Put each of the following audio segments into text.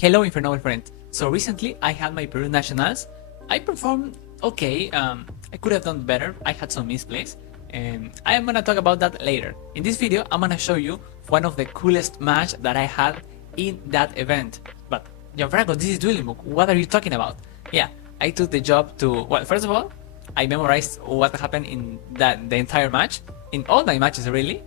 Hello, Infernoble friend. So recently I had my Peru Nationals. I performed okay. I could have done better. I had some misplays. And I'm gonna talk about that later. In this video, I'm gonna show you one of the coolest match that I had in that event. But Gianfranco, this is Dueling Book. What are you talking about? Yeah, I took the job to. Well, first of all, I memorized what happened in the entire match, in all my matches really.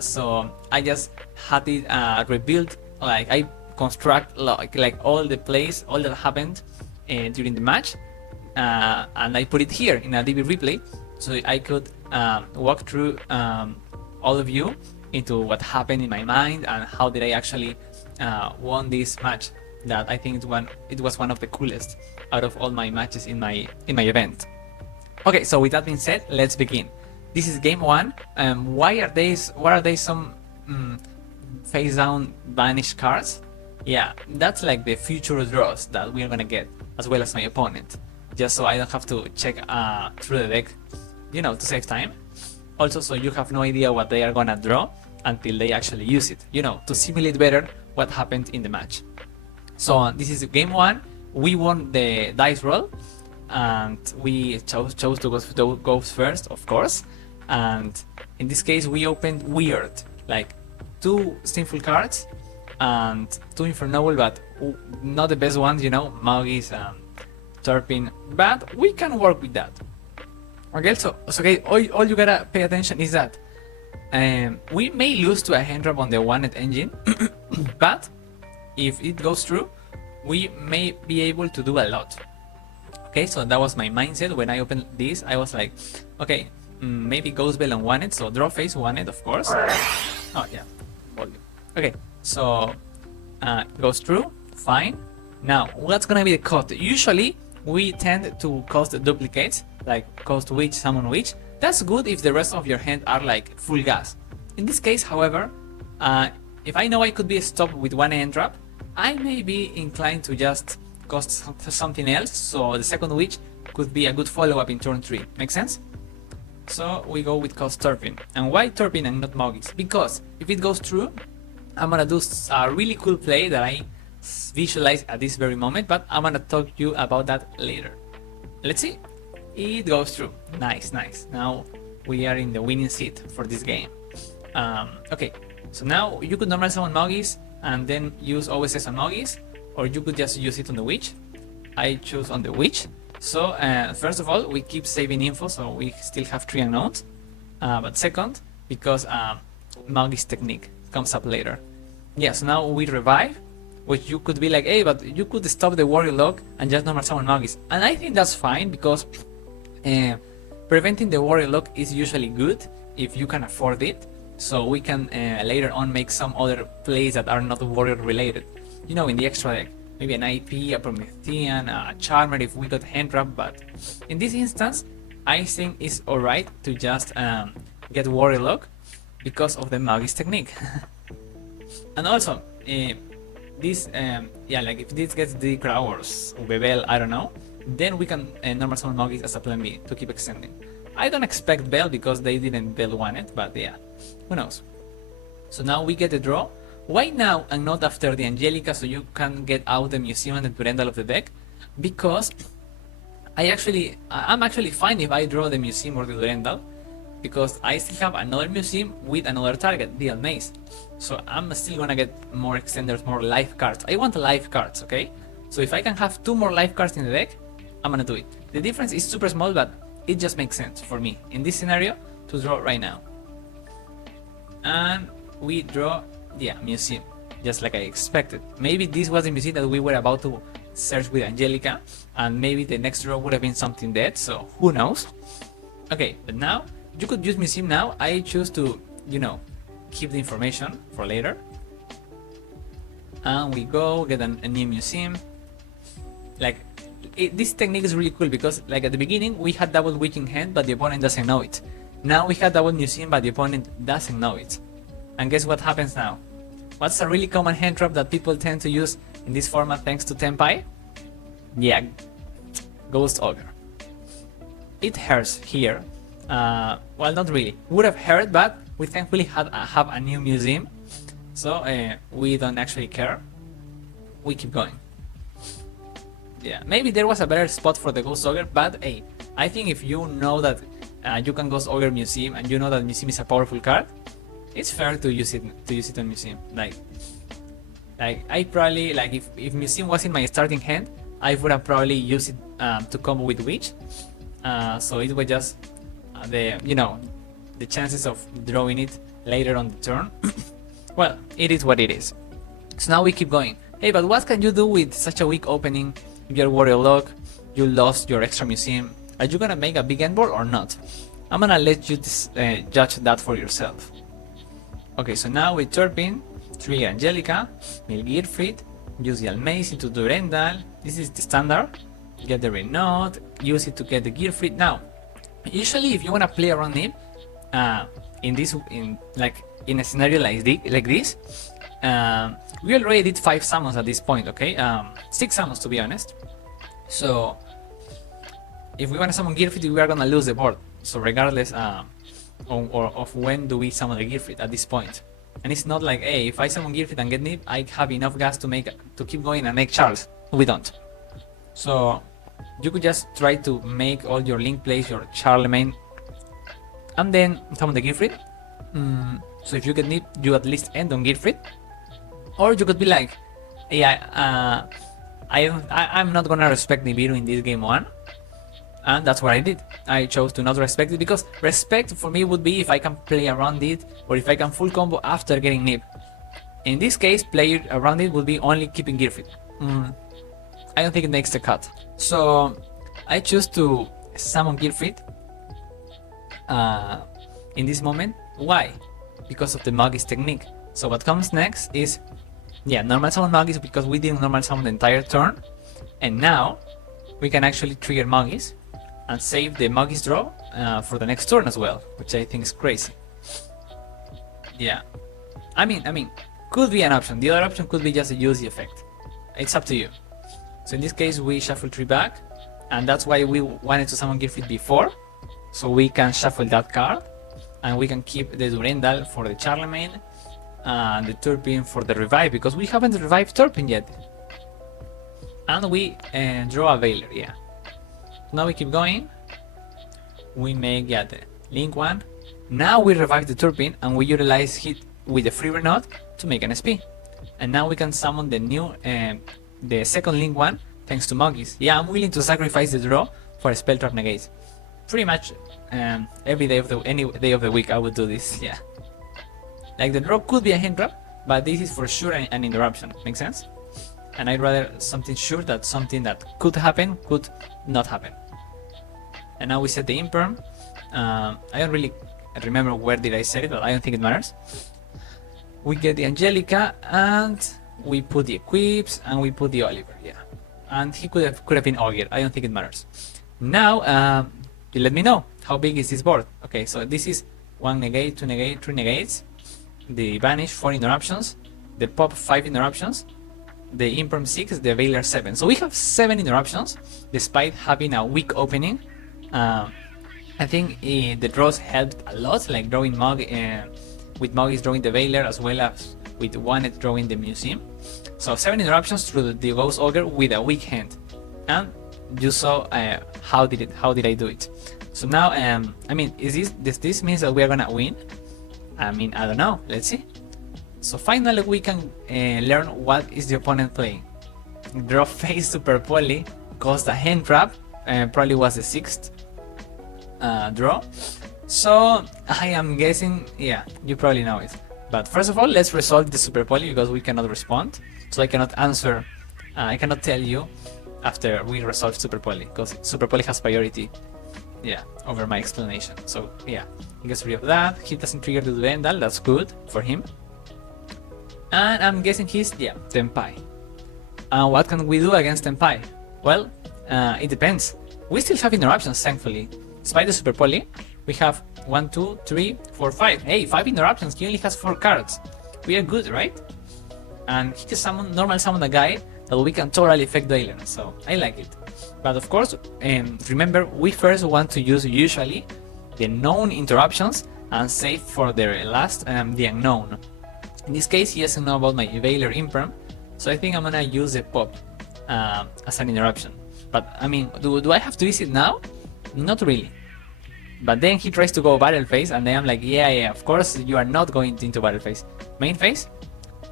So I just had it rebuilt. Like I construct like all the plays, all that happened during the match, and I put it here in a DB replay, so I could walk through all of you into what happened in my mind and how did I actually won this match. That I think it was one of the coolest out of all my matches in my event. Okay, so with that being said, let's begin. This is game one. Why are they some face down banished cards? Yeah, that's like the future draws that we're gonna get, as well as my opponent, just so I don't have to check through the deck, you know, to save time. Also, so you have no idea what they are gonna draw until they actually use it, you know, to simulate better what happened in the match. So this is game one. We won the dice roll, and we chose to go first, of course. And in this case, we opened weird, like 2 sinful cards and 2 Infernoble, but not the best ones, you know, Maugis and Turpin, but we can work with that. Okay, so okay, all you gotta pay attention is that we may lose to a hand drop on the one-net engine, but if it goes through, we may be able to do a lot. Okay, so that was my mindset when I opened this. I was like, okay, maybe Ghost Bell on one-net, so draw face one-net, of course. Oh yeah, volume. Okay, so goes through, fine. Now, what's gonna be the cost? Usually, we tend to cost duplicates, like cost witch, summon witch. That's good if the rest of your hand are like full gas. In this case, however, if I know I could be stopped with one hand trap, I may be inclined to just cost something else, so the second witch could be a good follow-up in turn 3. Make sense? So we go with cost Turpin. And why Turpin and not Mogis? Because if it goes through, I'm gonna do a really cool play that I visualize at this very moment, but I'm gonna talk to you about that later. Let's see. It goes through. Nice, nice. Now we are in the winning seat for this game. Okay, so now you could normally summon Mogis and then use OSS on Mogis, or you could just use it on the witch. I choose on the witch. So first of all, we keep saving info, so we still have 3 unknowns. But second, because Mogis technique comes up later. Yeah, so now we revive, which you could be like, hey, but you could stop the warrior lock and just normal summon Mogis. And I think that's fine, because preventing the warrior lock is usually good if you can afford it. So we can later on make some other plays that are not warrior related, you know, in the extra deck. Maybe an IP, a Promethean, a Charmer if we got hand trap, but in this instance, I think it's alright to just get warrior lock because of the Magis technique. And also, this, yeah, like if this gets the Crowers, Bebel, I don't know, then we can normal summon Magis as a plan B to keep extending. I don't expect Bell because they didn't Bell one it, but yeah, who knows. So now we get the draw. Why now and not after the Angelica, so you can get out the Museum and the Durendal of the deck? Because I'm actually fine if I draw the Museum or the Durendal, because I still have another Museum with another target, the Maze. So I'm still gonna get more extenders, more life cards. I want life cards, okay? So if I can have 2 more life cards in the deck, I'm gonna do it. The difference is super small, but it just makes sense for me in this scenario to draw right now. And we draw, yeah, Museum, just like I expected. Maybe this was the Museum that we were about to search with Angelica, and maybe the next draw would have been something dead, so who knows. Okay, but now you could use Museum now. I choose to, you know, keep the information for later. And we go get a new Museum. Like, this technique is really cool because, like, at the beginning we had double witch in hand, but the opponent doesn't know it. Now we have double Museum, but the opponent doesn't know it. And guess what happens now? What's a really common hand trap that people tend to use in this format thanks to Tenpai? Yeah, Ghost Ogre. It hurts here. Well, not really. Would have hurt, but we thankfully have a new Museum, so we don't actually care. we keep going. Yeah, maybe there was a better spot for the Ghost Ogre, but hey, I think if you know that you can Ghost Ogre Museum and you know that Museum is a powerful card, it's fair to use it on Museum. Like I probably, like if Museum was in my starting hand, I would have probably used it to combo with Witch. So it was just the chances of drawing it later on the turn. Well, it is what it is. So now we keep going. Hey, but what can you do with such a weak opening? If you're Warrior Lock, you lost your extra Museum. Are you gonna make a big end board or not? I'm gonna let you judge that for yourself. Okay, so now with Turpin, trigger Angelica, mill Gearfried, use the Almaze into Durendal. This is the standard. Get the Renault, use it to get the Gearfried. Now, usually if you wanna play around him, in a scenario like this, we already did 5 summons at this point, okay? 6 summons to be honest. So if we want to summon Gearfried, we are gonna lose the board. So regardless of when do we summon the Gearfried at this point. And it's not like, hey, if I summon Gearfried and get Nib, I have enough gas to keep going and make Charles. We don't. So you could just try to make all your link plays, your Charlemagne, and then summon the Gearfried. So if you get Nib, you at least end on Gearfried. Or you could be like, yeah, I'm not gonna respect Nibiru in this game 1. And that's what I did. I chose to not respect it because respect for me would be if I can play around it or if I can full combo after getting Nib. In this case, play around it would be only keeping Gearfried. I don't think it makes the cut. So I choose to summon Gearfried in this moment. Why? Because of the Magus technique. So what comes next is, yeah, normal summon Magus because we didn't normal summon the entire turn. And now we can actually trigger Magus and save the Magus draw for the next turn as well, which I think is crazy. Yeah, I mean, could be an option. The other option could be just to use the effect. It's up to you. So in this case, we shuffle 3 back, and that's why we wanted to summon Gearfried before, so we can shuffle that card, and we can keep the Durendal for the Charlemagne, and the Turpin for the revive, because we haven't revived Turpin yet. And we draw a Veiler, yeah. Now we keep going. We make the link 1. Now we revive the Turpin and we utilize hit with the free Renault to make an SP. And now we can summon the new, the second link 1 thanks to Monkeys. Yeah, I'm willing to sacrifice the draw for a spell trap negates. Pretty much every day of any day of the week I would do this. Yeah. Like the draw could be a hand trap, but this is for sure an interruption. Make sense? And I'd rather something sure than something that could happen, could not happen. And now we set the imperm. I don't really remember where did I set it, but I don't think it matters. We get the Angelica and we put the equips and we put the Oliver, yeah. And he could have been Augur. I don't think it matters. Now you let me know how big is this board. Okay, so this is 1 negate, 2 negate, 3 negates, the banish 4 interruptions, the pop 5 interruptions, the imperm 6, the Veiler 7. So we have 7 interruptions despite having a weak opening. I think the draws helped a lot, like drawing with Mogis drawing the Veiler as well as with One drawing the Museum. So 7 interruptions through the Ghost Ogre with a weak hand. And you saw how did I do it. So now I mean, does this mean that we are gonna win? I mean, I don't know. Let's see. So finally we can learn what is the opponent playing. Draw face Super Poly, caused a hand trap, probably was the 6th draw. So I am guessing, yeah, you probably know it. But first of all, let's resolve the Super Poly because we cannot respond. So I cannot answer, I cannot tell you after we resolve Super Poly because Super Poly has priority, yeah, over my explanation. So yeah, he gets rid of that. He doesn't trigger the Durendal, that's good for him. And I'm guessing he's, yeah, Tenpai. What can we do against Tenpai? Well, it depends. We still have interruptions, thankfully. Despite the Super Poly, we have 1, 2, 3, 4, 5. Hey, 5 interruptions. He only has 4 cards. We are good, right? And he can normal summon a guy that we can totally affect the island. So I like it. But of course, remember, we first want to use usually the known interruptions and save for the last the unknown. In this case, he doesn't know about my Veiler Imperm, So I think I'm gonna use the pop as an interruption. But I mean, do I have to use it now? Not really. But then he tries to go battle phase, and then I'm like, yeah, of course you are not going into battle phase. Main phase,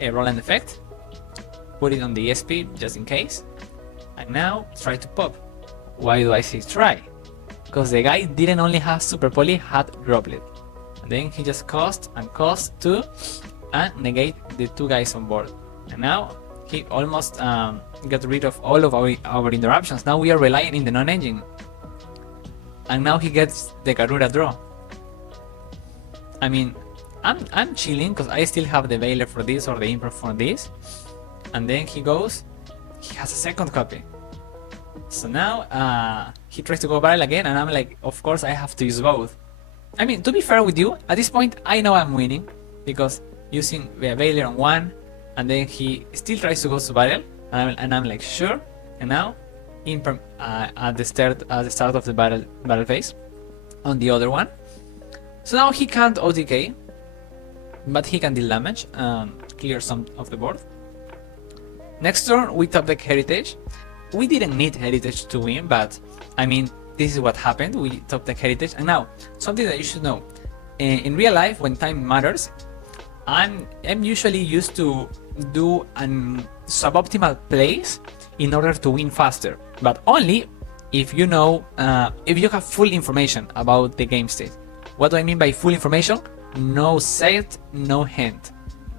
roll an effect, put it on the ESP just in case, and now try to pop. Why do I say try? Because the guy didn't only have Super Poly, had Droplet. And then he just cost to negate the two guys on board. And now he almost got rid of all of our interruptions. Now we are relying in the non-engine. And now he gets the Karura draw. I mean, I'm chilling because I still have the Veiler for this or the Imper for this. And then he goes, he has a second copy. So now he tries to go barrel again, and I'm like, of course I have to use both. I mean, to be fair with you, at this point I know I'm winning because using the Veiler on one, and then he still tries to go to barrel, and I'm like, sure. And now Imper at the start of the battle phase on the other one. So now he can't OTK, but he can deal damage, clear some of the board. Next turn we top deck Heritage. We didn't need Heritage to win, but I mean, this is what happened. We top deck Heritage. And now, something that you should know. In real life, when time matters, I'm usually used to do an suboptimal plays in order to win faster, but only if you know, if you have full information about the game state. What do I mean by full information? No set, no hint.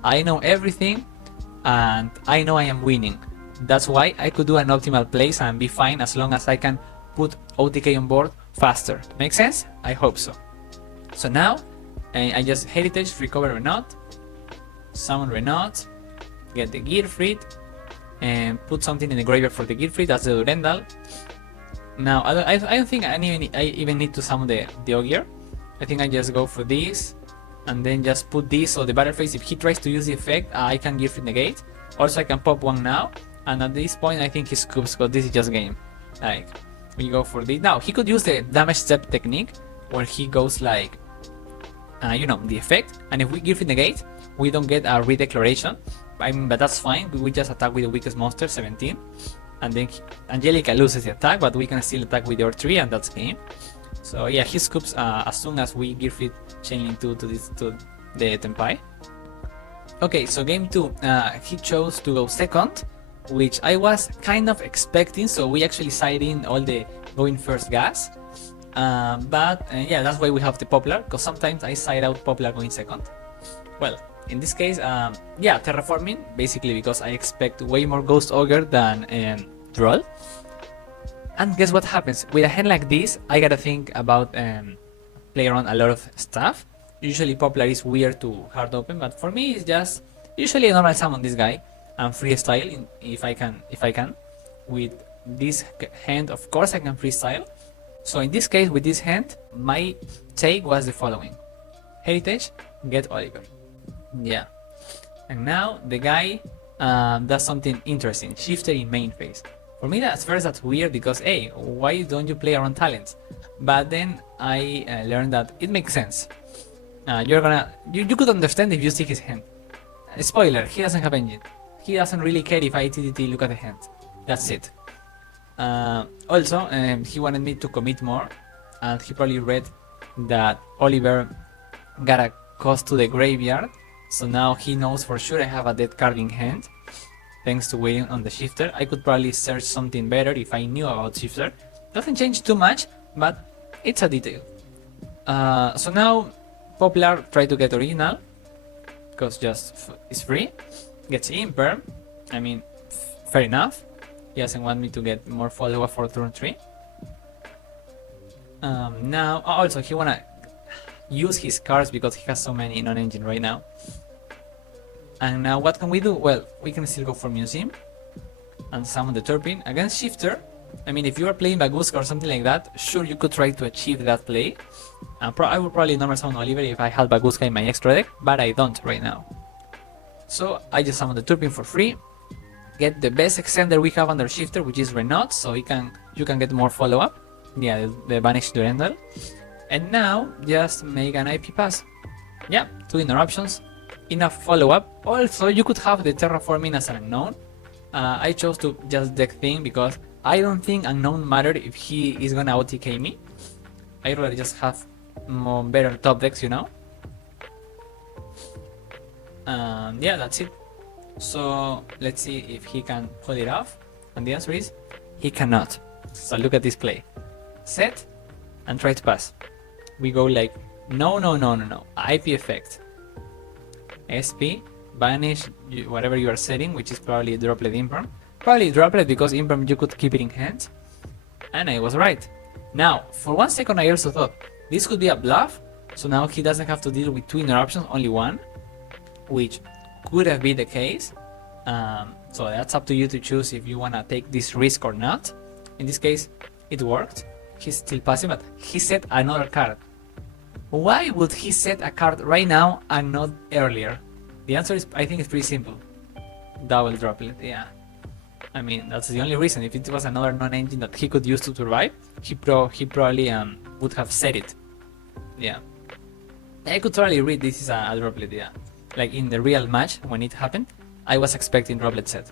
I know everything, and I know I am winning. That's why I could do an optimal place and be fine as long as I can put OTK on board faster. Make sense? I hope so. So now I just Heritage, recover Renault, summon Renault, get the Gearfried, and put something in the graveyard for the Gearfried. That's the Durendal. Now I don't think I even need to summon the Ogier. I think I just go for this and then just put this so the battle phase, if he tries to use the effect, I can Gearfried negate. Also I can pop one now, and at this point I think he scoops because this is just game. Like, we go for this. Now he could use the damage step technique where he goes like, you know, the effect, and if we Gearfried negate, we don't get a redeclaration. I mean, but that's fine. We just attack with the weakest monster, 17, and then Angelica loses the attack, but we can still attack with your 3, and that's game. So yeah, he scoops as soon as we Gearfried Chainlink 2 to the Tenpai. Okay, so game 2, he chose to go second, which I was kind of expecting, so we actually side in all the going first gas. But yeah, that's why we have the Poplar, because sometimes I side out Poplar going second. Well, in this case, yeah, terraforming, basically because I expect way more Ghost Ogre than Droll. And guess what happens? With a hand like this, I gotta think about play around a lot of stuff. Usually Poplar is weird to hard open, but for me it's just usually a normal summon this guy and freestyle if I can. With this hand, of course I can freestyle. So in this case, with this hand, my take was the following: Heritage, get Oliver. Yeah. And now the guy does something interesting. Shifter in main phase. For me, that's weird because, hey, why don't you play around talents? But then I learned that it makes sense. You could understand if you see his hand. Spoiler, he doesn't have engine. He doesn't really care if I TTT look at the hand. That's it. Also, he wanted me to commit more, and he probably read that Oliver got a cost to the graveyard, so now he knows for sure I have a dead card in hand. Thanks to waiting on the shifter, I could probably search something better if I knew about shifter. Doesn't change too much, but it's a detail. So now Poplar try to get original, because just it's free. Gets Imper. I mean, fair enough. He doesn't want me to get more follow-up for turn 3. Now, also he wanna use his cards because he has so many non-engine right now. And now what can we do? Well, we can still go for Museum and summon the Turpin against Shifter. I mean, if you are playing Baguska or something like that, sure, you could try to achieve that play. I would probably normal summon Oliver if I had Baguska in my extra deck, but I don't right now. So I just summon the Turpin for free. Get the best extender we have under Shifter, which is Renault, so you can get more follow-up. Yeah, the banished Durendal. And now just make an IP pass. Yeah, 2 interruptions. Enough follow-up. Also, you could have the terraforming as an unknown, I chose to just deck thing because I don't think unknown mattered if he is gonna OTK me. I'd rather just have more better top decks, you know. Yeah, that's it. So let's see if he can pull it off, and the answer is he cannot. So look at this play: set and try to pass. We go like no, IP effect, SP, banish whatever you are setting, which is probably droplet imperm. Probably droplet because imperm you could keep it in hand, and I was right. Now, for 1 second I also thought this could be a bluff, so now he doesn't have to deal with 2 interruptions, only 1, which could have been the case. So that's up to you to choose if you want to take this risk or not. In this case, it worked. He's still passing, but he set another card. Why would he set a card right now and not earlier? The answer is, I think it's pretty simple. Double droplet, yeah. I mean, that's the only reason. If it was another non-engine that he could use to survive, he probably would have set it. Yeah. I could totally read this is a droplet, yeah. Like in the real match, when it happened, I was expecting droplet set.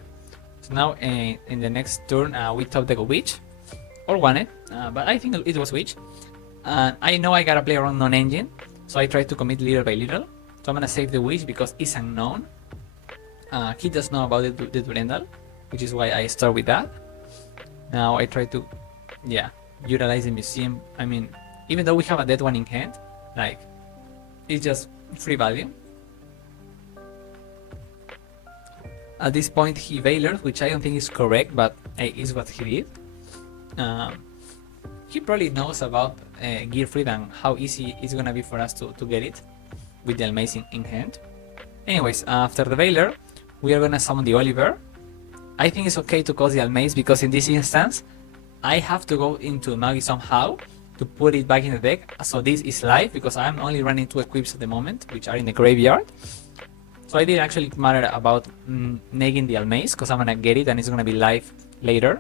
So now in the next turn, we top deck a witch, or won it, but I think it was witch. I know I gotta play around non-engine, so I try to commit little by little. So I'm gonna save the witch because it's unknown. He does know about the Durendal, which is why I start with that. Now I try to, yeah, utilize the museum. I mean, even though we have a dead one in hand, like, it's just free value. At this point he Veilers, which I don't think is correct, but is what he did. He probably knows about Gear Freed and how easy it's gonna be for us to get it with the Almaze in hand. Anyways, after the Veiler, we are gonna summon the Oliver. I think it's okay to cause the Almaze because in this instance, I have to go into Magi somehow to put it back in the deck. So this is live because I'm only running 2 equips at the moment, which are in the graveyard. So I didn't actually matter about negging the Almaze because I'm gonna get it and it's gonna be live later.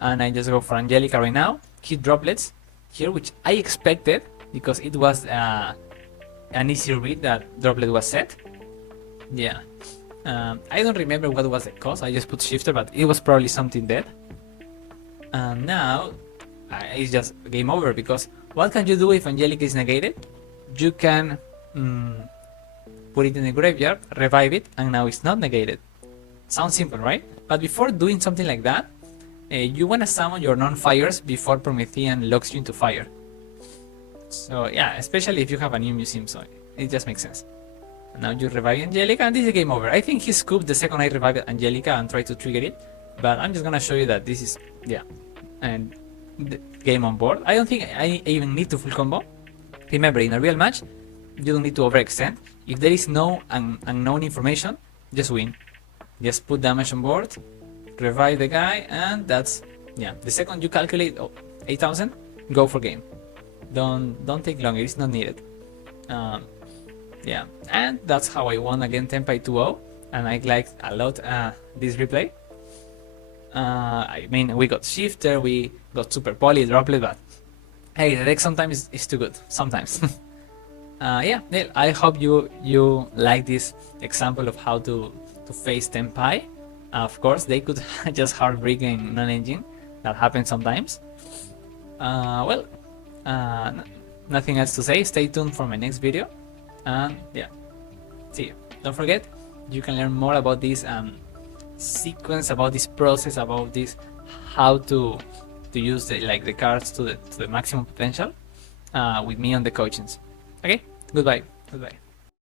And I just go for Angelica right now. Hit droplets here, which I expected because it was an easy read that droplet was set. Yeah. I don't remember what was the cause. I just put shifter, but it was probably something dead. And now it's just game over because what can you do if Angelica is negated? You can put it in the graveyard, revive it, and now it's not negated. Sounds simple, right? But before doing something like that, you want to summon your non-fires before Promethean locks you into fire. So yeah, especially if you have a new museum, so it just makes sense. And now you revive Angelica and this is game over. I think he scooped the second I revived Angelica and tried to trigger it, but I'm just gonna show you that this is, yeah, and the game on board. I don't think I even need to full combo. Remember, in a real match, you don't need to overextend. If there is no unknown information, just win. Just put damage on board, revive the guy, and that's, yeah, the second you calculate 8,000, go for game. Don't take longer, it's not needed. Yeah, and that's how I won against Tenpai 2-0, and I liked a lot this replay. I mean, we got shifter, we got super poly, droplet, but hey, the deck sometimes is too good, sometimes. Yeah, I hope you like this example of how to face Tenpai. Of course, they could just hard-break in non-engine. That happens sometimes. Well, nothing else to say. Stay tuned for my next video. And yeah, see you. Don't forget, you can learn more about this sequence, about this process, about this how to use the cards to the maximum potential with me on the coachings. Okay, goodbye.